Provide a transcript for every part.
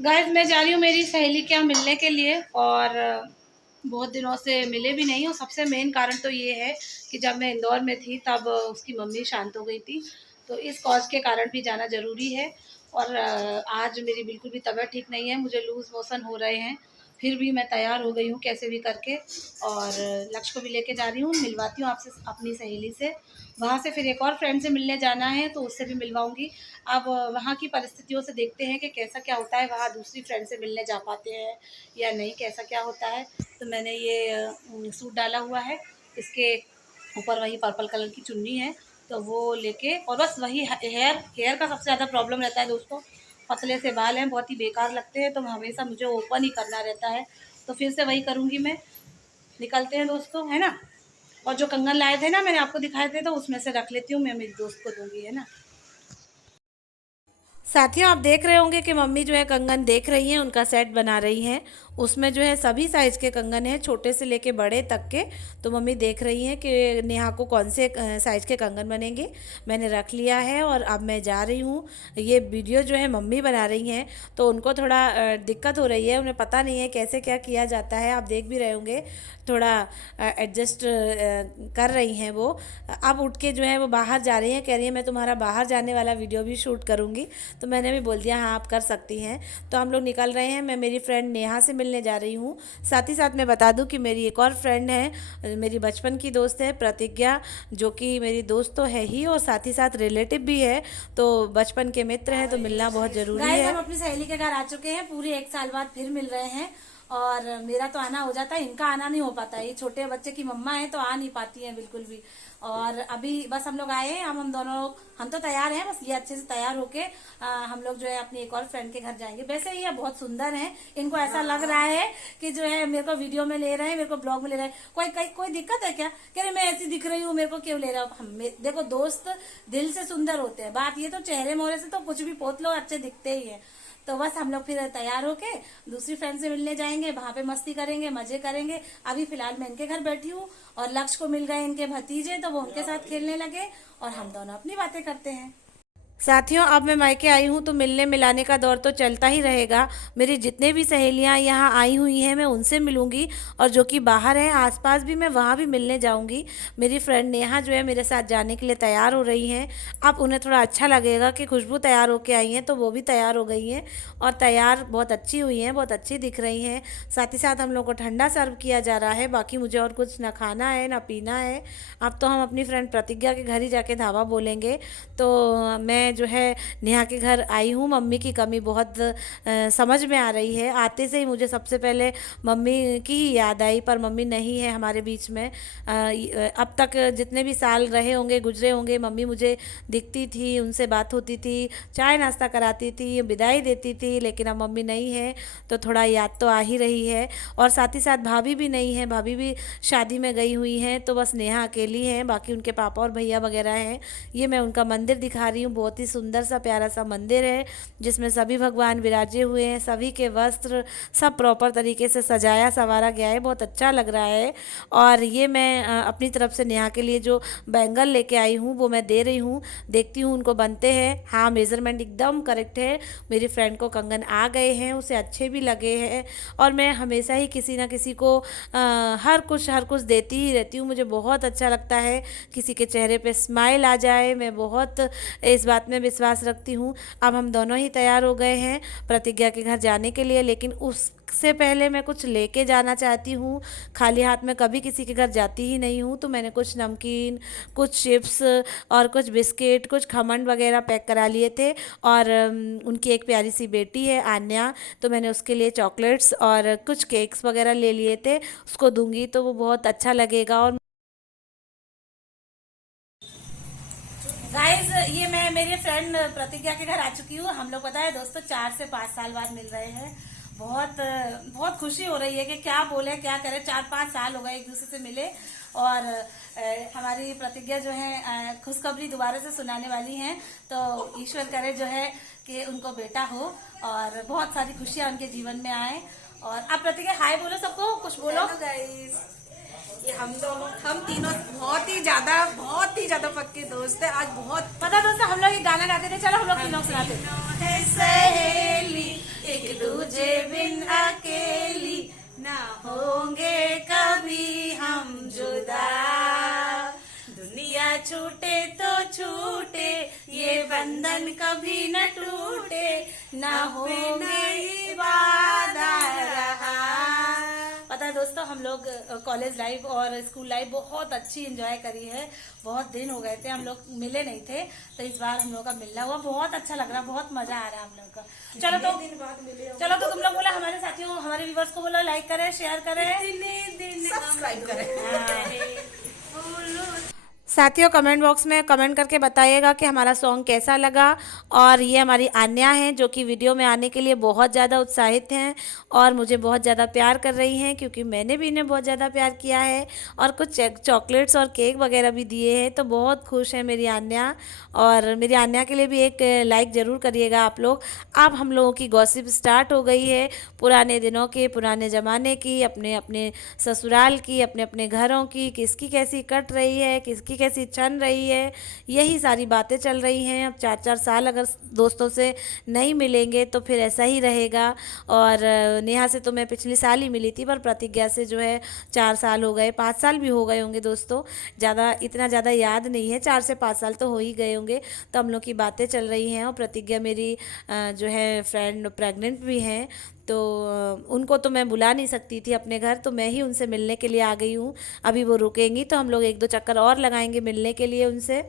Guys मैं जा रही हूँ मेरी सहेली के यहाँ मिलने के लिए, और बहुत दिनों से मिले भी नहीं। और सबसे मेन कारण तो ये है कि जब मैं इंदौर में थी तब उसकी मम्मी शांत हो गई थी, तो इस कॉज के कारण भी जाना ज़रूरी है। और आज मेरी बिल्कुल भी तबीयत ठीक नहीं है, मुझे लूज़ मोशन हो रहे हैं, फिर भी मैं तैयार हो गई हूँ कैसे भी करके। और लक्ष्य को भी लेके जा रही हूँ, मिलवाती हूँ आपसे अपनी सहेली से। वहाँ से फिर एक और फ्रेंड से मिलने जाना है, तो उससे भी मिलवाऊँगी। अब वहाँ की परिस्थितियों से देखते हैं कि कैसा क्या होता है, वहाँ दूसरी फ्रेंड से मिलने जा पाते हैं या नहीं, कैसा क्या होता है। तो मैंने ये सूट डाला हुआ है, इसके ऊपर वही पर्पल कलर की चुन्नी है, तो वो लेके, और बस वही हेयर का सबसे ज़्यादा प्रॉब्लम रहता है दोस्तों। पतले से बाल हैं, बहुत ही बेकार लगते हैं, तो हमेशा मुझे ओपन ही करना रहता है, तो फिर से वही करूँगी मैं। निकलते हैं दोस्तों, है ना। और जो कंगन लाए थे ना, मैंने आपको दिखाए थे, तो उसमें से रख लेती हूँ, मैं मेरी दोस्त को दूँगी, है ना। साथियों, आप देख रहे होंगे कि मम्मी जो है कंगन देख रही हैं, उनका सेट बना रही हैं। उसमें जो है सभी साइज़ के कंगन हैं, छोटे से लेके बड़े तक के। तो मम्मी देख रही हैं कि नेहा को कौन से साइज़ के कंगन बनेंगे। मैंने रख लिया है और अब मैं जा रही हूँ। ये वीडियो जो है मम्मी बना रही हैं, तो उनको थोड़ा दिक्कत हो रही है, उन्हें पता नहीं है कैसे क्या किया जाता है। आप देख भी रहे होंगे, थोड़ा एडजस्ट कर रही हैं वो। अब उठ के जो है वो बाहर जा रही हैं, कह रही है मैं तुम्हारा बाहर जाने वाला वीडियो भी शूट करूँगी। तो मैंने भी बोल दिया हाँ आप कर सकती हैं। तो हम लोग निकल रहे हैं, मैं मेरी फ्रेंड नेहा से मिलने जा रही हूँ। साथ ही साथ मैं बता दूँ कि मेरी एक और फ्रेंड है, मेरी बचपन की दोस्त है प्रतिज्ञा, जो कि मेरी दोस्त तो है ही और साथ ही साथ रिलेटिव भी है। तो बचपन के मित्र हैं, तो मिलना बहुत ज़रूरी है। हम अपनी सहेली के घर आ चुके हैं, पूरे 1 साल बाद फिर मिल रहे हैं। और मेरा तो आना हो जाता है, इनका आना नहीं हो पाता है। ये छोटे बच्चे की मम्मा है तो आ नहीं पाती है बिल्कुल भी। और अभी बस हम लोग आए हैं, हम दोनों लोग, हम तो तैयार हैं, बस ये अच्छे से तैयार होके हम लोग जो है अपनी एक और फ्रेंड के घर जाएंगे। वैसे ये बहुत सुंदर हैं, इनको ऐसा लग रहा है कि जो है मेरे को वीडियो में ले रहे हैं, मेरे को ब्लॉग में ले रहे हैं। कोई दिक्कत है क्या? कह रहे मैं ऐसी दिख रही हूँ, मेरे को क्यों ले रहे हो? देखो दोस्त दिल से सुंदर होते हैं, बात ये तो चेहरे मोहरे से तो कुछ भी पोत लो अच्छे दिखते ही है। तो बस हम लोग फिर तैयार होके दूसरी फ्रेंड से मिलने जाएंगे, वहां पे मस्ती करेंगे, मजे करेंगे। अभी फिलहाल मैं इनके घर बैठी हूँ और लक्ष्य को मिल गए इनके भतीजे, तो वो उनके साथ खेलने लगे और हम दोनों अपनी बातें करते हैं। साथियों, अब मैं मायके आई हूँ तो मिलने मिलाने का दौर तो चलता ही रहेगा। मेरी जितने भी सहेलियाँ यहाँ आई हुई हैं मैं उनसे मिलूंगी, और जो कि बाहर हैं आसपास भी मैं वहाँ भी मिलने जाऊंगी। मेरी फ्रेंड नेहा जो है मेरे साथ जाने के लिए तैयार हो रही हैं। अब उन्हें थोड़ा अच्छा लगेगा कि खुशबू तैयार होके आई हैं, तो वो भी तैयार हो गई हैं और तैयार बहुत अच्छी हुई हैं, बहुत अच्छी दिख रही हैं। साथ ही साथ हम लोग को ठंडा सर्व किया जा रहा है, बाकी मुझे और कुछ ना खाना है ना पीना है। अब तो हम अपनी फ्रेंड प्रतिज्ञा के घर ही जाके धावा बोलेंगे। तो मैं जो है नेहा के घर आई हूँ। मम्मी की कमी बहुत समझ में आ रही है। आते से ही मुझे सबसे पहले मम्मी की ही याद आई, पर मम्मी नहीं है हमारे बीच में। अब तक जितने भी साल रहे होंगे, गुजरे होंगे, मम्मी मुझे दिखती थी, उनसे बात होती थी, चाय नाश्ता कराती थी, विदाई देती थी, लेकिन अब मम्मी नहीं है तो थोड़ा याद तो आ ही रही है। और साथ ही साथ भाभी भी नहीं है, भाभी भी शादी में गई हुई हैं, तो बस नेहा अकेली है, बाकी उनके पापा और भैया वगैरह हैं। ये मैं उनका मंदिर दिखा रही हूँ, बहुत ही सुंदर सा प्यारा सा मंदिर है, जिसमें सभी भगवान विराजे हुए हैं, सभी के वस्त्र सब प्रॉपर तरीके से सजाया संवारा गया है, बहुत अच्छा लग रहा है। और ये मैं अपनी तरफ से नेहा के लिए जो बैंगल लेके आई हूँ वो मैं दे रही हूँ, देखती हूँ उनको बनते हैं। हाँ, मेज़रमेंट एकदम करेक्ट है। मेरी फ्रेंड को कंगन आ गए हैं, उसे अच्छे भी लगे हैं। और मैं हमेशा ही किसी ना किसी को हर कुछ देती ही रहती हूँ। मुझे बहुत अच्छा लगता है किसी के चेहरे पे स्माइल आ जाए, मैं बहुत इस बात में विश्वास रखती हूँ। अब हम दोनों ही तैयार हो गए हैं प्रतिज्ञा के घर जाने के लिए, लेकिन उससे पहले मैं कुछ लेके जाना चाहती हूँ। खाली हाथ में कभी किसी के घर जाती ही नहीं हूँ, तो मैंने कुछ नमकीन, कुछ चिप्स और कुछ बिस्किट, कुछ खमन वगैरह पैक करा लिए थे। और उनकी एक प्यारी सी बेटी है आन्या, तो मैंने उसके लिए चॉकलेट्स और कुछ केक्स वगैरह ले लिए थे, उसको दूंगी तो वो बहुत अच्छा लगेगा। और गाइस, ये मैं मेरी फ्रेंड प्रतिज्ञा के घर आ चुकी हूँ। हम लोग पता है दोस्तों 4 से 5 साल बाद मिल रहे हैं। बहुत बहुत खुशी हो रही है कि क्या बोले क्या करें, 4-5 साल हो गए एक दूसरे से मिले। और हमारी प्रतिज्ञा जो है खुशखबरी दोबारा से सुनाने वाली हैं, तो ईश्वर करे जो है कि उनको बेटा हो और बहुत सारी खुशियां उनके जीवन में आए। और आप प्रतिज्ञा हाय बोलो सबको, कुछ बोलो। ये हम तीनों बहुत ही ज्यादा पक्के दोस्त हैं। आज बहुत पता दोस्तों, हम लोग एक गाना गाते थे, चलो हम लोग तीनों सुनाते है सहेली, एक बंधन कभी न टूटे, न होंगे ये वादा रहा। पता है दोस्तों, हम लोग कॉलेज लाइफ और स्कूल लाइफ बहुत अच्छी एंजॉय करी है। बहुत दिन हो गए थे, हम लोग मिले नहीं थे, तो इस बार हम लोग का मिलना हुआ, बहुत अच्छा लग रहा, बहुत मजा आ रहा है हम लोग का। चलो तो तुम लोग बोला हमारे साथियों, हमारे व्यूवर्स को बोला लाइक करें, शेयर करें, सब्सक्राइब करें। साथियों कमेंट बॉक्स में कमेंट करके बताइएगा कि हमारा सॉन्ग कैसा लगा। और ये हमारी आन्या हैं जो कि वीडियो में आने के लिए बहुत ज़्यादा उत्साहित हैं और मुझे बहुत ज़्यादा प्यार कर रही हैं, क्योंकि मैंने भी इन्हें बहुत ज़्यादा प्यार किया है और कुछ चॉकलेट्स और केक वगैरह भी दिए हैं। तो बहुत खुश है मेरी आन्या, और मेरी आन्या के लिए भी एक लाइक ज़रूर करिएगा आप लोग। अब हम लोगों की गॉसिप स्टार्ट हो गई है, पुराने दिनों की, पुराने ज़माने की, अपने अपने ससुराल की, अपने अपने घरों की, किसकी कैसी कट रही है, किसकी कैसी चल रही है, यही सारी बातें चल रही हैं। अब 4-4 साल अगर दोस्तों से नहीं मिलेंगे तो फिर ऐसा ही रहेगा। और नेहा से तो मैं पिछले साल ही मिली थी, पर प्रतिज्ञा से जो है 4 साल हो गए, 5 साल भी हो गए होंगे दोस्तों, इतना ज़्यादा याद नहीं है, 4 से 5 साल तो हो ही गए होंगे। तो हम लोग की बातें चल रही हैं और प्रतिज्ञा मेरी जो है फ्रेंड प्रेग्नेंट भी हैं, तो उनको तो मैं बुला नहीं सकती थी अपने घर, तो मैं ही उनसे मिलने के लिए आ गई हूँ। अभी वो रुकेंगी तो हम लोग 1-2 चक्कर और लगाएंगे मिलने के लिए उनसे।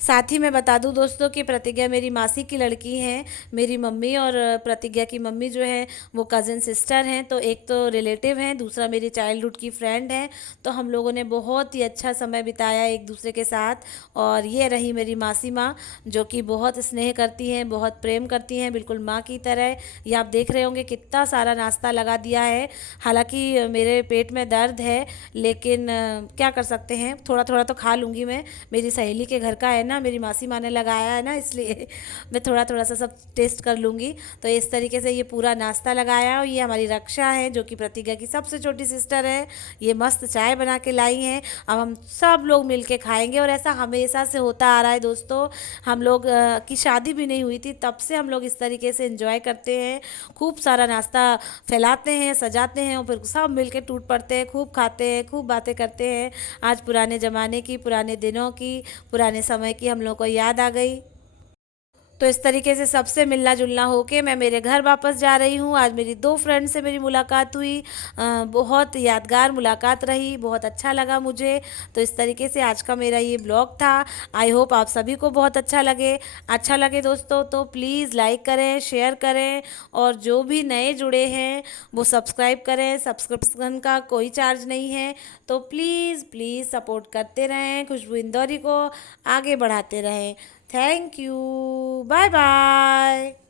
साथ ही मैं बता दूं दोस्तों कि प्रतिज्ञा मेरी मासी की लड़की हैं। मेरी मम्मी और प्रतिज्ञा की मम्मी जो है वो कज़न सिस्टर हैं, तो एक तो रिलेटिव हैं, दूसरा मेरी चाइल्डहुड की फ्रेंड है। तो हम लोगों ने बहुत ही अच्छा समय बिताया एक दूसरे के साथ। और ये रही मेरी मासी माँ, जो कि बहुत स्नेह करती हैं, बहुत प्रेम करती हैं, बिल्कुल माँ की तरह। ये आप देख रहे होंगे कितना सारा नाश्ता लगा दिया है। हालांकि मेरे पेट में दर्द है, लेकिन क्या कर सकते हैं, थोड़ा थोड़ा तो खा लूँगी मैं। मेरी सहेली के घर का है ना, मेरी मासी माँ ने लगाया है ना, इसलिए मैं थोड़ा थोड़ा सा सब टेस्ट कर लूँगी। तो इस तरीके से ये पूरा नाश्ता लगाया। और ये हमारी रक्षा है जो कि प्रतिज्ञा की सबसे छोटी सिस्टर है। ये मस्त चाय बना के लाई हैं, अब हम सब लोग मिल के खाएंगे। और ऐसा हमेशा से होता आ रहा है दोस्तों, हम लोग की शादी भी नहीं हुई थी तब से हम लोग इस तरीके से एंजॉय करते हैं। खूब सारा नाश्ता फैलाते हैं, सजाते हैं और फिर सब मिल के टूट पड़ते हैं, खूब खाते हैं, खूब बातें करते हैं। आज पुराने ज़माने की, पुराने दिनों की, पुराने समय की हम लोग को याद आ गई। तो इस तरीके से सबसे मिलना जुलना होके मैं मेरे घर वापस जा रही हूँ। आज मेरी 2 फ्रेंड से मेरी मुलाकात हुई, बहुत यादगार मुलाकात रही, बहुत अच्छा लगा मुझे। तो इस तरीके से आज का मेरा ये ब्लॉग था। आई होप आप सभी को बहुत अच्छा लगे दोस्तों। तो प्लीज़ लाइक करें, शेयर करें, और जो भी नए जुड़े हैं वो सब्सक्राइब करें। सब्सक्रिप्शन का कोई चार्ज नहीं है, तो प्लीज़ प्लीज़ सपोर्ट करते रहें, खुशबू इंदौरी को आगे बढ़ाते रहें। Thank you, bye bye.